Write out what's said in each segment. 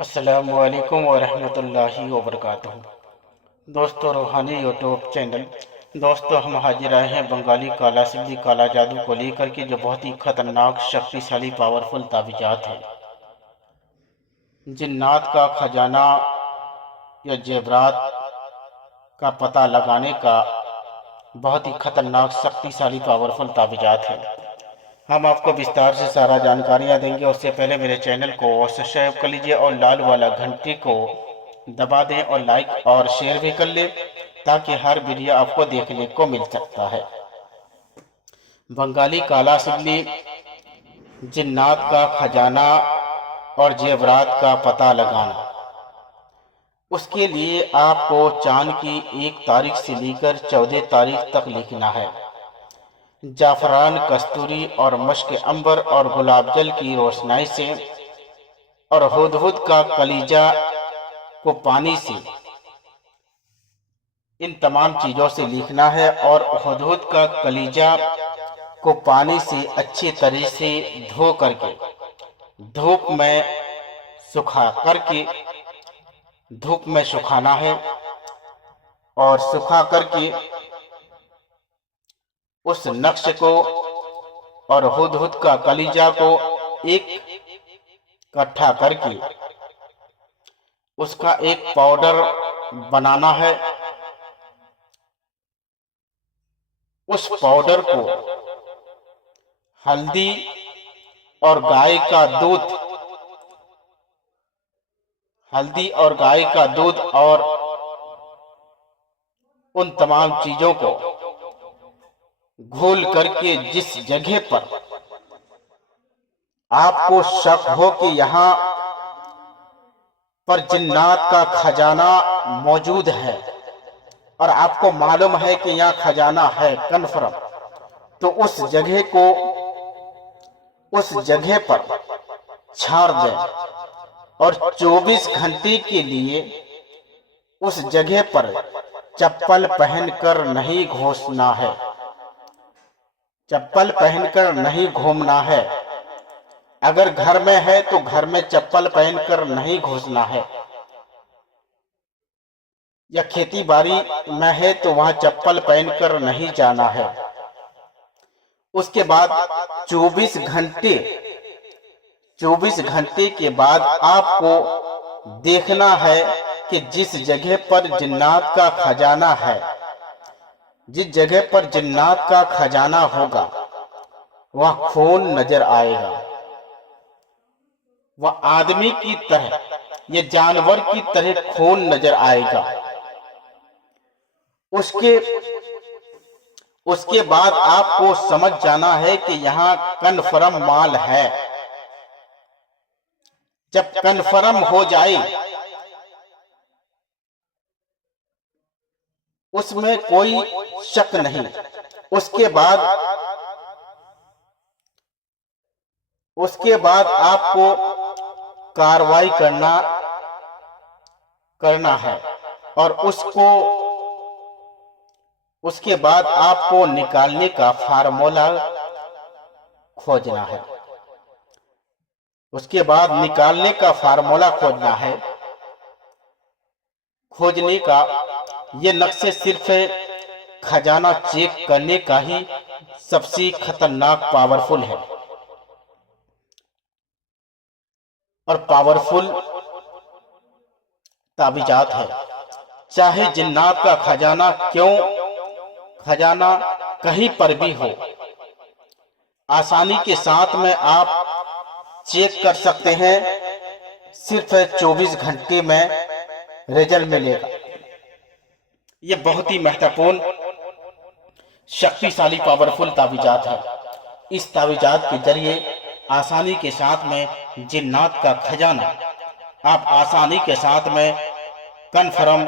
अस्सलामु अलैकुम वरहमतुल्लाहि वबरकातुहू। दोस्तों, रूहानी यूट्यूब चैनल। दोस्तों, हम हाजिर आए हैं बंगाली काला सिद्धि काला जादू को लेकर के, जो बहुत ही खतरनाक शक्तिशाली पावरफुल ताबीजात है। जिन्नात का खजाना या जेवरात का पता लगाने का बहुत ही खतरनाक शक्तिशाली पावरफुल ताबीजात है। हम आपको विस्तार से सारा जानकारियाँ देंगे। उससे पहले मेरे चैनल को सब्सक्राइब कर लीजिए और लाल वाला घंटी को दबा दें और लाइक और शेयर भी कर लें, ताकि हर वीडियो आपको देखने को मिल सकता है। बंगाली काला सिद्धि, जिन्नात का खजाना और जेवरात का पता लगाना। उसके लिए आपको चांद की 1 तारीख से लेकर 14 तारीख तक लिखना है। जाफरान, कस्तूरी और मश्क अंबर और गुलाब जल की रोशनाई से और हुदहुद का कलीजा को पानी से, इन तमाम चीज़ों से लिखना है। और हुदहुद का कलीजा को पानी से अच्छी तरह से धो करके धूप में सुखाना है। और सुखा करके उस नक्श को और हुदहुद का कलीजा को एक इकट्ठा करके उसका एक पाउडर बनाना है। उस पाउडर को हल्दी और गाय का दूध और उन तमाम चीजों को घोल करके, जिस जगह पर आपको शक हो कि यहाँ पर जिन्नात का खजाना मौजूद है और आपको मालूम है कि यहाँ खजाना है कन्फर्म, तो उस जगह पर छाड़ दें और 24 घंटे के लिए उस जगह पर चप्पल पहनकर नहीं घुसना है। चप्पल पहनकर नहीं घूमना है। अगर घर में है तो घर में चप्पल पहनकर नहीं घुसना है, या खेती बाड़ी में है तो वहां चप्पल पहनकर नहीं जाना है। उसके बाद 24 घंटे के बाद आपको देखना है कि जिस जगह पर जिन्नात का खजाना है, जिस जगह पर जिन्नात का खजाना होगा, वह खून नजर आएगा। वह आदमी की तरह या जानवर की तरह खून नजर आएगा। उसके बाद आपको समझ जाना है कि यहाँ कन्फर्म माल है। जब कन्फर्म हो जाए, उसमें कोई शक नहीं, उसके बाद आपको कार्रवाई करना है। और उसके बाद आपको निकालने का फार्मूला खोजना है। उसके बाद निकालने का फार्मूला खोजना है। खोजने का ये नक्शे सिर्फ खजाना चेक करने का ही सबसे खतरनाक पावरफुल है और पावरफुल ताबीजात है। चाहे जिन्नात का खजाना कहीं पर भी हो, आसानी के साथ में आप चेक कर सकते हैं। सिर्फ 24 घंटे में रिजल्ट मिलेगा। ये बहुत ही महत्वपूर्ण शक्तिशाली पावरफुल ताबीजात है। इस ताबीजात के जरिए आसानी के साथ में जिन्नात का खजाना आप आसानी के साथ में कन्फर्म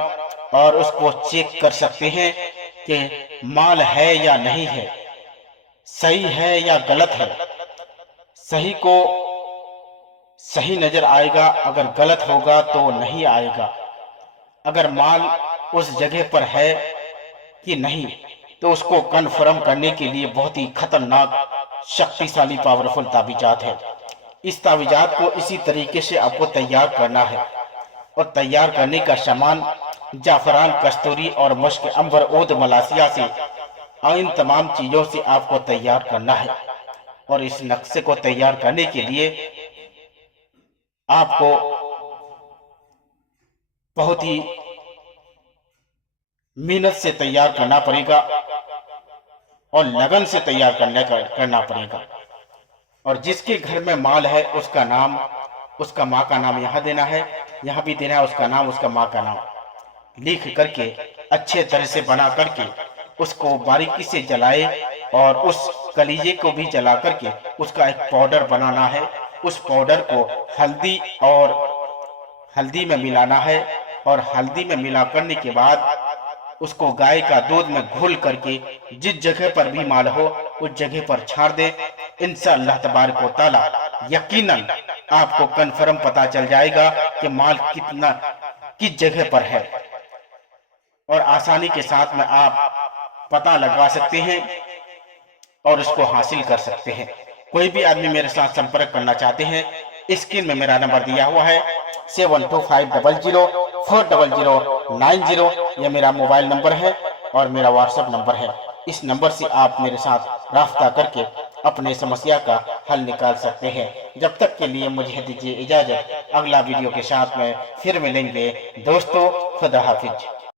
और उसको चेक कर सकते हैं कि माल है या नहीं है, सही है या गलत है। सही को सही नजर आएगा, अगर गलत होगा तो नहीं आएगा। अगर माल उस जगह पर है कि नहीं, तो उसको कन्फर्म करने के लिए बहुत ही खतरनाक शक्तिशाली पावरफुल ताबीजात है। इस तावीज़ात को इसी तरीके से आपको तैयार करना है और तैयार करने का सामान जाफरान, कस्तूरी और मश्क, अंबर, ऊद, मलासिया से इन तमाम चीज़ों से आपको तैयार करना है। और इस नक्शे को तैयार करने के लिए आपको बहुत ही मेहनत से तैयार करना पड़ेगा और लगन से तैयार करना पड़ेगा। और जिसके घर में माल है उसका नाम, उसका माँ का नाम यहाँ देना है, यहाँ भी देना है उसका नाम, उसका माँ का नाम लिख करके अच्छे तरह से बना करके उसको बारीकी से जलाए और उस कलीजे को भी जला करके उसका एक पाउडर बनाना है। उस पाउडर को हल्दी में मिलाना है और हल्दी में मिला करने के बाद उसको गाय का दूध में घोल करके जिस जगह पर भी माल हो उस जगह पर छाड़ दे। इंशाअल्लाह तबारक व तआला यकीनन आपको कन्फर्म पता चल जाएगा कि माल कितना किस जगह पर है और आसानी के साथ में आप पता लगा सकते हैं और इसको हासिल कर सकते हैं। कोई भी आदमी मेरे साथ संपर्क करना चाहते हैं, स्क्रीन में मेरा नंबर दिया हुआ है 7250040090। यह मेरा मोबाइल नंबर है और मेरा व्हाट्सएप नंबर है। इस नंबर से आप मेरे साथ राब्ता करके अपने समस्या का हल निकाल सकते हैं। जब तक के लिए मुझे दीजिए इजाजत, अगला वीडियो के साथ में फिर मिलेंगे दोस्तों। खुदा हाफिज।